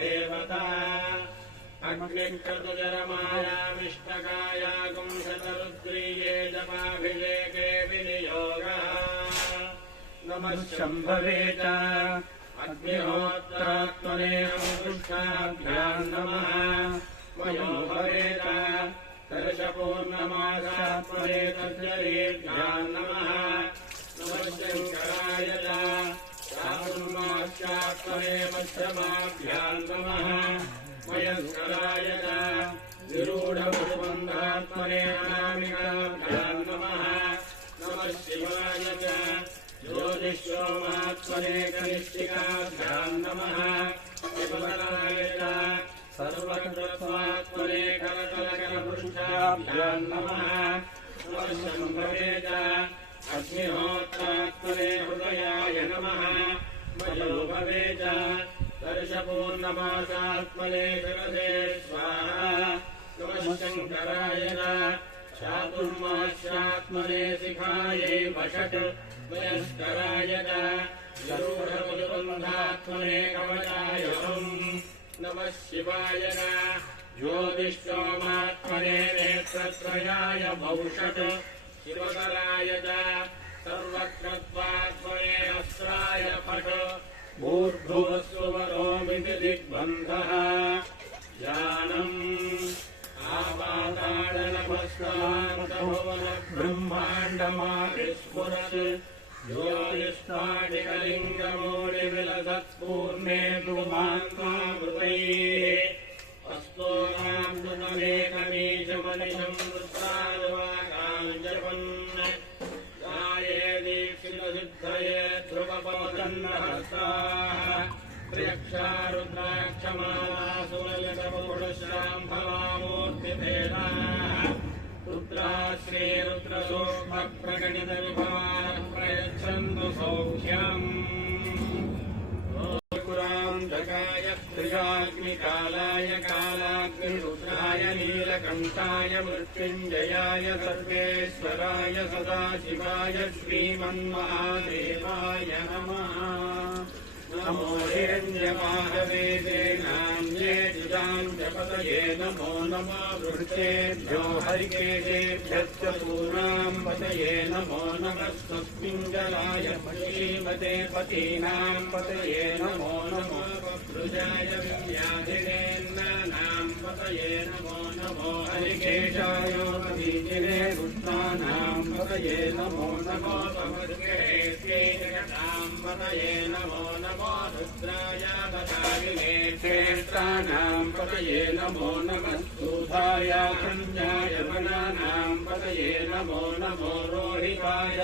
देवता अग्निक्रतुजरमायामिष्टकाया गुंशतरुद्रीये जपाभिषेके विनियोगः नमः शम्भवे च अग्निहोत्रात्मनेमुष्टाभ्याम् नमः वयो भवे च दर्शपूर्णमासात्मने तज्जलेभ्याम् नमः नमः शङ्कराय च चातुर्मास्यात्मने मध्यमाभ्याम् नमः मयस्कराय च विरूढपुष्पन्धात्मने अनामिकाभ्याम् नमः नमः शिवाय च ज्योतिष्योमात्मने कनिष्ठिकाभ्याम् नमः शिवकराय च सर्वकृत्वात्मने करतलकरपृष्ठाभ्याम् नमः नमः शम्भवे च अग्निहोत्रात्मने हृदयाय नमः वयो भवे च दर्शपूर्णमासात्मने शिरसे स्वाहा नमः शङ्कराय च चातुर्मास्यात्मने शिखायै वषट् वयस्कराय च गरुडपुष्पन्धात्मने कवचाय नमः शिवाय च ज्योतिष्योमात्मने नेत्रत्रयाय भौषट् शिवकराय च सर्वकृत्वात्मने अस्त्राय फट् भूर्भुवस्सुवरोमिति दिग्बन्धः ज्ञानम् आपाताडनमस्तान्तभुवनब्रह्माण्डमाविस्फुरत् ज्योतिष्पाटिकलिङ्गमूलिविलसत्पूर्णे धूमात्मावृतैः अस्तोनामृतमेकमीशमनिशम् वृत्रानुवाकाञ्जपन् गाये दीक्षितसिद्धये ध्रुवपवदन्नहस्ताः त्र्यक्षा रुद्राक्षमालासुललितपुरुषाम्भवामूर्तिभेदाः रुद्राः श्रीरुद्रसूक्ष्मप्रकटितविभवान् प्रयच्छन्तु सौख्यम् कुरान्धकाय त्रियाग्निकालाय कालाग्निरुद्राय नीलकण्ठाय मृत्युञ्जयाय सर्वेश्वराय सदाशिवाय श्रीमन्महादेवाय नमः नमो हिरण्यमाहवे नाम्ये जुजाञ्जपतये नमो नमो वृक्षेभ्यो हरिकेशेभ्यश्च पूर्णाम् पतये नमो नमः स्वस्मिङ्गलाय श्रीमते पतीनाम् पतये नमो नमो वृजाय विद्याधिनेन्नानाम् पतये नमो नमो हरिकेशाय मदीजिने रुद्राणाम् पतये नमो नमो समर्गेभ्ये जगताम् पतये नमो नमो रुद्राय पदाविने श्रेष्ठानाम् पतये नमो नमः सूधाय कन्याय वनानाम् पतये नमो नमो रोहिताय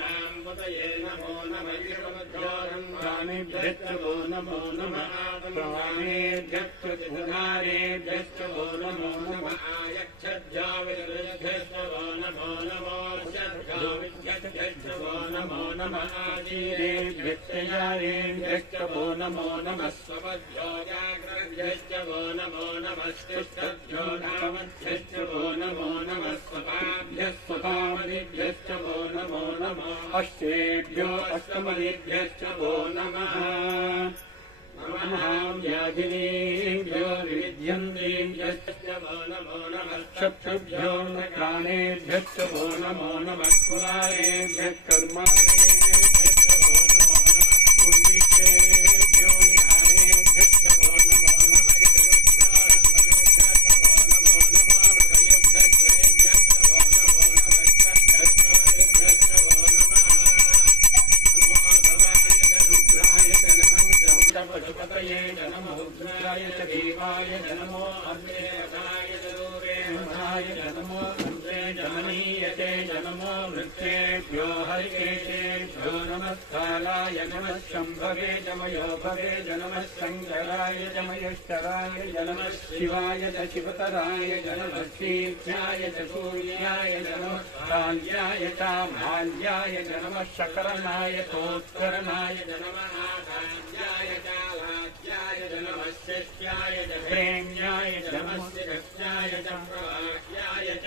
नाम् पतये नमो नमः गिरवज्रोरङ्गानेभ्यश्च वो नमो नमः प्राणेभ्यश्च त्रिपुरारेभ्यश्च वो नमो नमः आयच्छद्याविभ्यश्च वो नमो नमो शद्याविभ्यश्च वो नमो नमः आजीरेभ्यश्च यारेभ्यश्च वो नमो नमः स्वपद्यो जाग्रभ्यश्च वो नमो नमः स्तिष्ठद्यो धामभ्यश्च वो नमो नमः स्वपाभ्यः स्वपामदिभ्यश्च वो नमो नमः अष्टेभ्यो अष्टमदिभ्यश्च वो नमः नमः व्याधिनीभ्यो विविध्यन्तीभ्यश्च वो नमो नमः क्षत्रिभ्यो प्राणेभ्यश्च वो नमो नमः कुलारेभ्यः कर्मारेभ्यश्च वो नमो नमः पुण्डिकेभ्यो ज्ञानेभ्यश्च वो नमो नमः ऋतुभ्यश्च वो नमो नमः मृतयेभ्यश्च वो नमो नमः षष्ठेभ्यश्च वो नमः नमो भवाय च रुद्राय च नमः पशुपतये च नमो रुद्राय च देवाय च नमो अग्नेयताय च दूरेणाय च नमो रुद्रे च मनीयते च नमो वृक्षेभ्यो हरिकेशेभ्यो नमस्काराय नमः शम्भवे च मयो भवे च नमः शङ्कराय च मयश्चराय च नमः शिवाय च शिवतराय च नमः श्रीभ्याय च सूर्याय च नमः काल्याय च माल्याय च नमः शकरणाय तोत्करणाय च नमः आधार्याय च लाज्याय च नमः शिष्याय च प्रेम्याय च नमः शिरस्याय च प्रवाह्याय च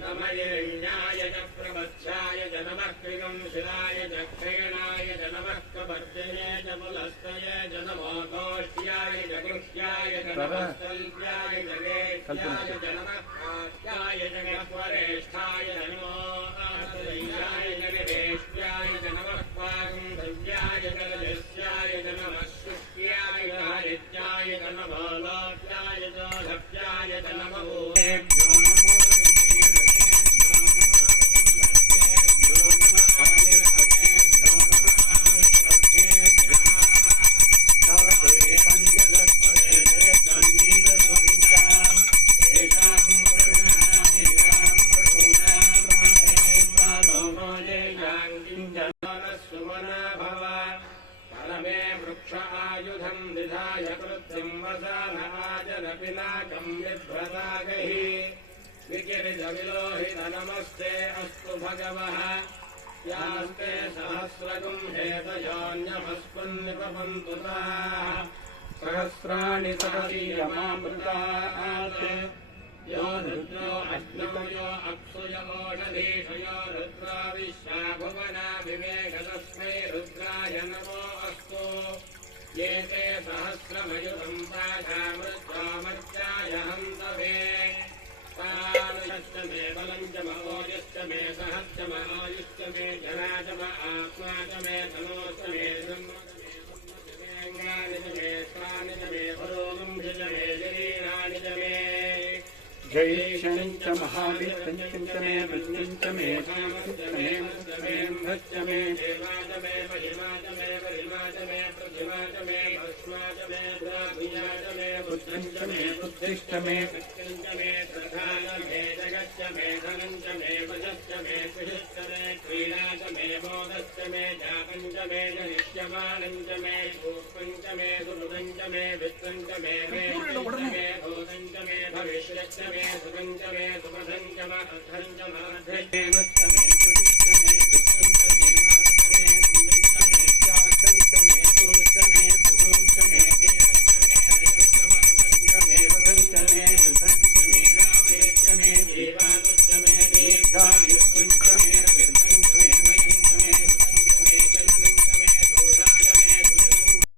नमयेण्याय च प्रवत्साय च नमः कृगंशिलाय च क्षयणाय च नमः कवर्जये च पुलस्तये च नमो गोष्ठ्याय जगुह्याय जनमस्तल्प्याय जगेष्ठ्याय जनमहात्याय जगत्वरेष्ठाय नमो आश्रयाय जगदेष्ठ्याय जनमः पागन्धव्याय जगदस्याय जनमः शुक्याय हरित्याय जनमो लोक्याय जोधव्याय जनमो नमो नमस्ते अस्तु भगवः यास्ते सहस्रगुं हेतयोऽन्यमस्मन्निपपन्तु ताः सहस्राणि सहस्रीयमामृतात् यो रुद्रो अग्नौ यो अप्सु यो ओषधीषु यो रुद्रो विश्वा भुवना विवेक तस्मै रुद्राय नमो अस्तु ये ते सहस्रमयुतं पाशामृत्वामर्त्याय हन्तवे मे बलं च महोजश्च मे सहश्च महायुश्च मे जना च आत्मा च मे धनोश्च मे ब्रह्मानि च मे प्राणि च मे पुरोगं च मे शरीराणि च मे जैशं च महावित्तं च मे मृत्युं च मे धामश्च मे मृत्युं च मे देवा च मे महिमा च मे परिमा च मे प्रतिमा च मे भस्मा च मे द्राभिया च मे बुद्धं च मे बुद्धिश्च मे सत्यं च मे प्रधान मे जगच्च मे धनं च मे वशश्च मे कृषश्च मे क्रीडा च मे मोदश्च मे जातं च मे जनिष्यमानं च मे पुष्पं च मे सुहृदं च मे वित्तं च मे भूतं च मे भविष्यश्च मे सुखं च मे सुपथं च मे अर्थं च मे